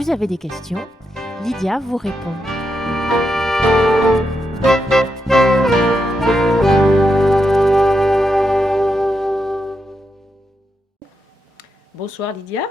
vous avez des questions, Lydia vous répond. Bonsoir Lydia.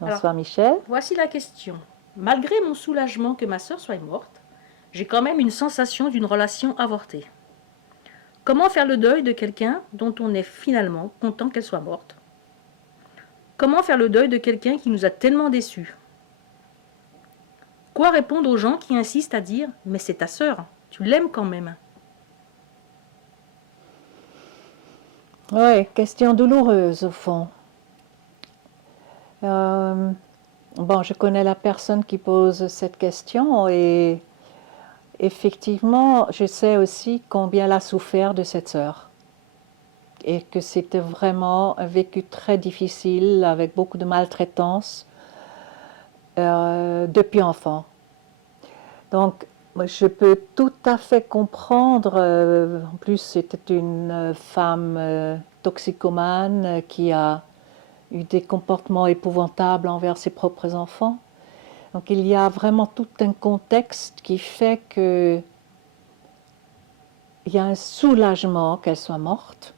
Bonsoir Michel. Voici la question. Malgré mon soulagement que ma sœur soit morte, j'ai quand même une sensation d'une relation avortée. Comment faire le deuil de quelqu'un dont on est finalement content qu'elle soit morte? Comment faire le deuil de quelqu'un qui nous a tellement déçus? Quoi répondre aux gens qui insistent à dire « mais c'est ta sœur, tu l'aimes quand même ». Oui, question douloureuse au fond. Bon, je connais la personne qui pose cette question et effectivement, je sais aussi combien elle a souffert de cette sœur et que c'était vraiment un vécu très difficile avec beaucoup de maltraitance depuis enfant. Donc, je peux tout à fait comprendre, en plus c'était une femme toxicomane qui a eu des comportements épouvantables envers ses propres enfants. Donc il y a vraiment tout un contexte qui fait qu'il y a un soulagement qu'elle soit morte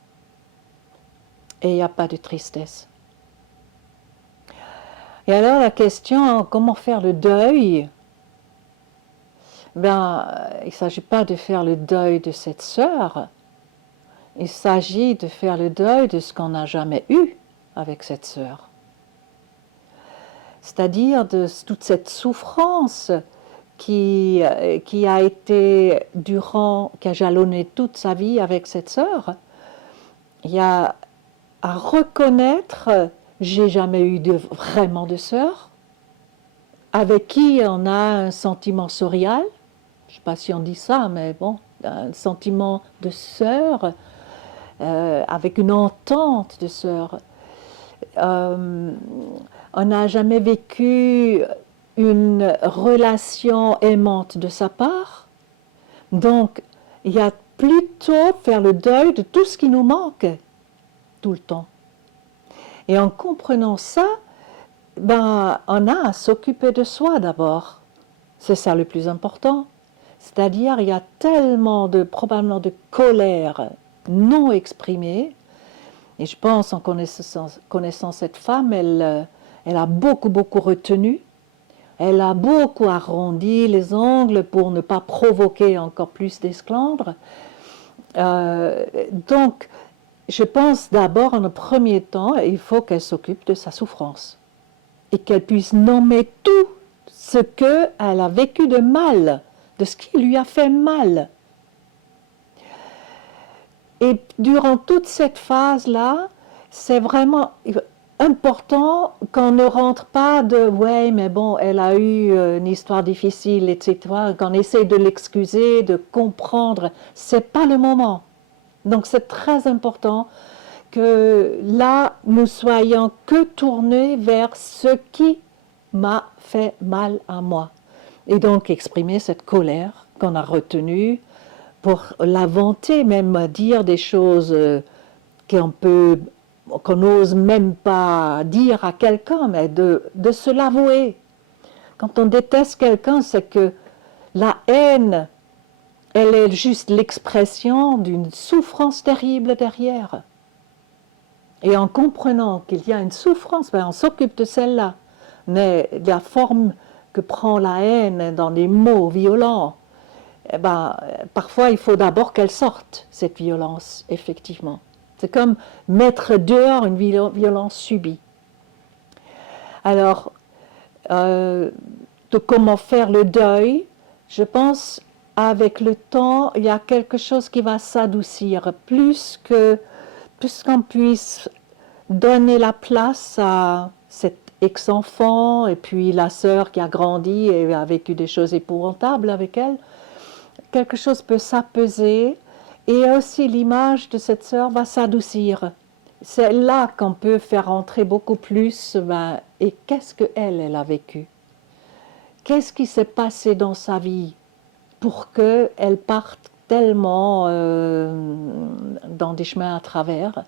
et il n'y a pas de tristesse. Et alors la question, comment faire le deuil? Il ne s'agit pas de faire le deuil de cette sœur, il s'agit de faire le deuil de ce qu'on n'a jamais eu avec cette sœur. C'est-à-dire de toute cette souffrance qui a été qui a jalonné toute sa vie avec cette sœur. Il y a à reconnaître, j'ai jamais eu vraiment de sœur, avec qui on a un sentiment sorial, je ne sais pas si on dit ça, mais bon, un sentiment de sœur, avec une entente de sœur. On n'a jamais vécu une relation aimante de sa part. Donc, il y a plutôt faire le deuil de tout ce qui nous manque tout le temps. Et en comprenant ça, on a à s'occuper de soi d'abord. C'est ça le plus important. C'est-à-dire, il y a tellement probablement de colère non exprimée. Et je pense, en connaissant cette femme, elle a beaucoup retenu. Elle a beaucoup arrondi les ongles pour ne pas provoquer encore plus d'esclandre. Donc, je pense d'abord, en un premier temps, il faut qu'elle s'occupe de sa souffrance. Et qu'elle puisse nommer tout ce qu'elle a vécu de mal, de ce qui lui a fait mal. Et durant toute cette phase-là, c'est vraiment important qu'on ne rentre pas de « ouais, mais bon, elle a eu une histoire difficile, etc. » qu'on essaie de l'excuser, de comprendre. Ce n'est pas le moment. Donc c'est très important que là, nous soyons que tournés vers ce qui m'a fait mal à moi. Et donc exprimer cette colère qu'on a retenue, pour la vanter, même dire des choses qu'on n'ose même pas dire à quelqu'un, mais de se l'avouer. Quand on déteste quelqu'un, c'est que la haine, elle est juste l'expression d'une souffrance terrible derrière. Et en comprenant qu'il y a une souffrance, on s'occupe de celle-là. Mais la forme que prend la haine dans des mots violents, parfois il faut d'abord qu'elle sorte, cette violence, effectivement. C'est comme mettre dehors une violence subie. Alors, de comment faire le deuil, je pense, avec le temps, il y a quelque chose qui va s'adoucir, plus qu'on puisse donner la place à cet ex-enfant, et puis la sœur qui a grandi et a vécu des choses épouvantables avec elle. Quelque chose peut s'apaiser et aussi l'image de cette sœur va s'adoucir. C'est là qu'on peut faire entrer beaucoup plus, et qu'est-ce qu'elle a vécu? Qu'est-ce qui s'est passé dans sa vie pour qu'elle parte tellement dans des chemins à travers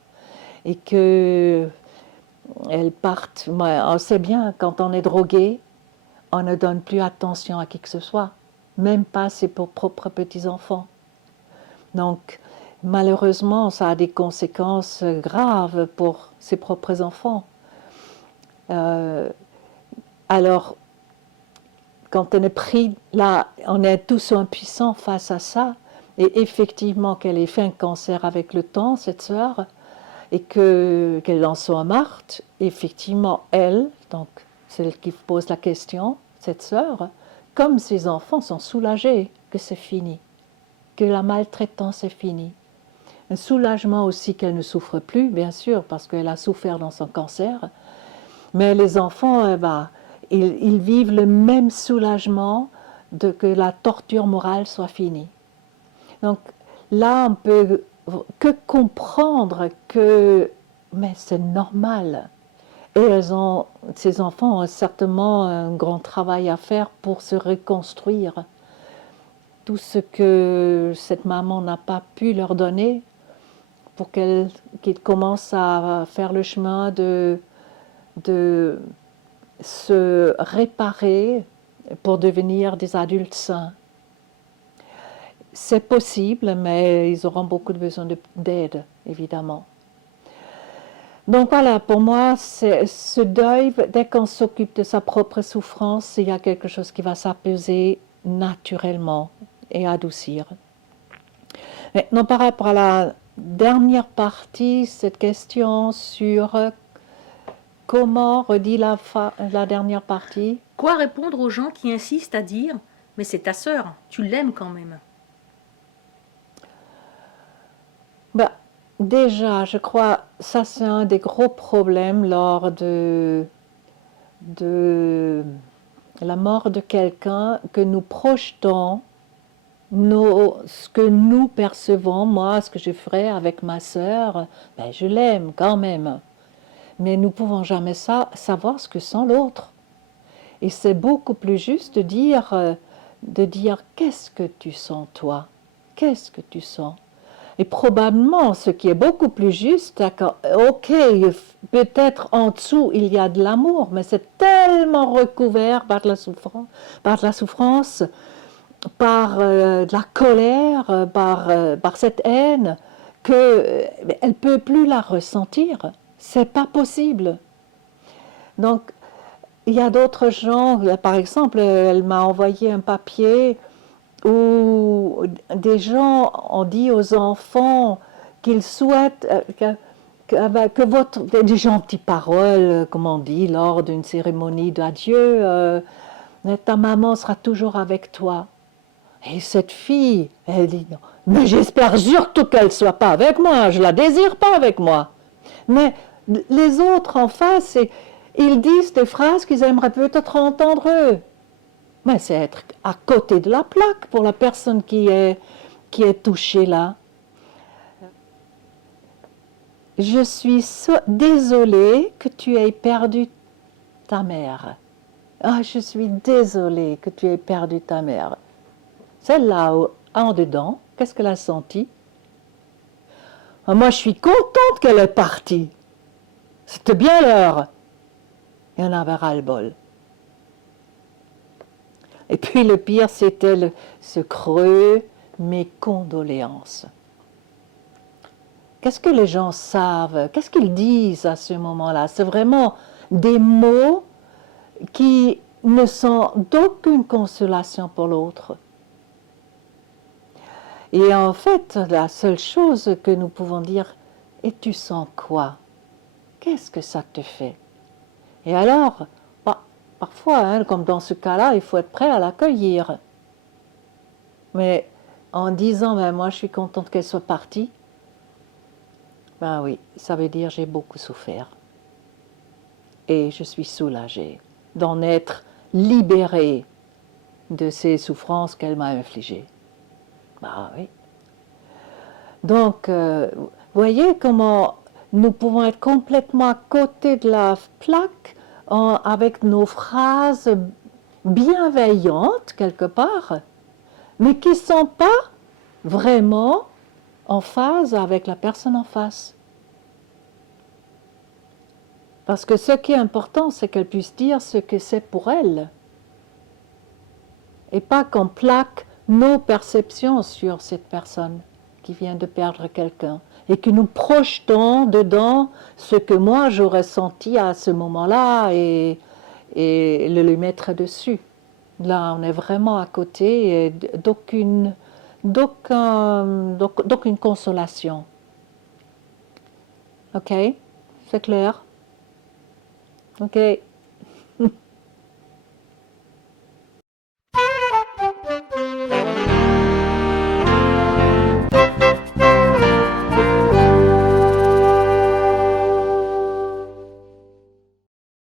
et qu'elle parte, on sait bien quand on est drogué, on ne donne plus attention à qui que ce soit, même pas ses propres petits-enfants. Donc, malheureusement, ça a des conséquences graves pour ses propres enfants. Alors, quand on est pris là, on est tous impuissants face à ça, et effectivement qu'elle ait fait un cancer avec le temps, cette sœur, et qu'elle en soit morte, effectivement, elle, donc celle qui pose la question, cette sœur, comme ses enfants sont soulagés que c'est fini, que la maltraitance est finie. Un soulagement aussi qu'elle ne souffre plus, bien sûr, parce qu'elle a souffert dans son cancer, mais les enfants, ils vivent le même soulagement de que la torture morale soit finie. Donc là, on peut que comprendre que mais c'est normal. Et ces enfants ont certainement un grand travail à faire pour se reconstruire. Tout ce que cette maman n'a pas pu leur donner pour qu'ils commencent à faire le chemin de se réparer pour devenir des adultes sains. C'est possible, mais ils auront beaucoup besoin d'aide, évidemment. Donc voilà, pour moi, ce deuil, dès qu'on s'occupe de sa propre souffrance, il y a quelque chose qui va s'apaiser naturellement et adoucir. Maintenant, par rapport à la dernière partie, cette question sur comment, redit la dernière partie. Quoi répondre aux gens qui insistent à dire « Mais c'est ta sœur, tu l'aimes quand même ». Déjà, je crois, ça c'est un des gros problèmes lors de la mort de quelqu'un, que nous projetons ce que nous percevons. Moi, ce que je ferais avec ma sœur, je l'aime quand même. Mais nous ne pouvons jamais savoir ce que sent l'autre. Et c'est beaucoup plus juste de dire qu'est-ce que tu sens toi? Qu'est-ce que tu sens? Et probablement, ce qui est beaucoup plus juste, ok, peut-être en dessous il y a de l'amour, mais c'est tellement recouvert par de la souffrance, par de la colère, par cette haine, qu'elle ne peut plus la ressentir. C'est pas possible. Donc, il y a d'autres gens, par exemple, elle m'a envoyé un papier où des gens ont dit aux enfants qu'ils souhaitent que des gentilles paroles, comme on dit, lors d'une cérémonie d'adieu, ta maman sera toujours avec toi. Et cette fille, elle dit non, mais j'espère surtout qu'elle ne soit pas avec moi, je ne la désire pas avec moi. Mais les autres en face, ils disent des phrases qu'ils aimeraient peut-être entendre eux. Mais c'est être à côté de la plaque pour la personne qui est touchée là. Je suis désolée que tu aies perdu ta mère. Ah, je suis désolée que tu aies perdu ta mère. Celle-là, en dedans, qu'est-ce qu'elle a senti? Ah, moi, je suis contente qu'elle est partie. C'était bien l'heure. Et on avait ras-le-bol. Et puis le pire, c'était ce creux, mes condoléances. Qu'est-ce que les gens savent? Qu'est-ce qu'ils disent à ce moment-là? C'est vraiment des mots qui ne sont d'aucune consolation pour l'autre. Et en fait, la seule chose que nous pouvons dire, et tu sens quoi? Qu'est-ce que ça te fait? Et alors, parfois, comme dans ce cas-là, il faut être prêt à l'accueillir. Mais en disant, moi je suis contente qu'elle soit partie, oui, ça veut dire j'ai beaucoup souffert. Et je suis soulagée d'en être libérée de ces souffrances qu'elle m'a infligées. Oui. Donc, vous voyez comment nous pouvons être complètement à côté de la plaque avec nos phrases bienveillantes quelque part, mais qui ne sont pas vraiment en phase avec la personne en face. Parce que ce qui est important, c'est qu'elle puisse dire ce que c'est pour elle. et pas qu'on plaque nos perceptions sur cette personne qui vient de perdre quelqu'un et que nous projetons dedans ce que moi j'aurais senti à ce moment-là et le lui mettre dessus. Là, on est vraiment à côté d'aucune consolation. Ok? C'est clair? Ok.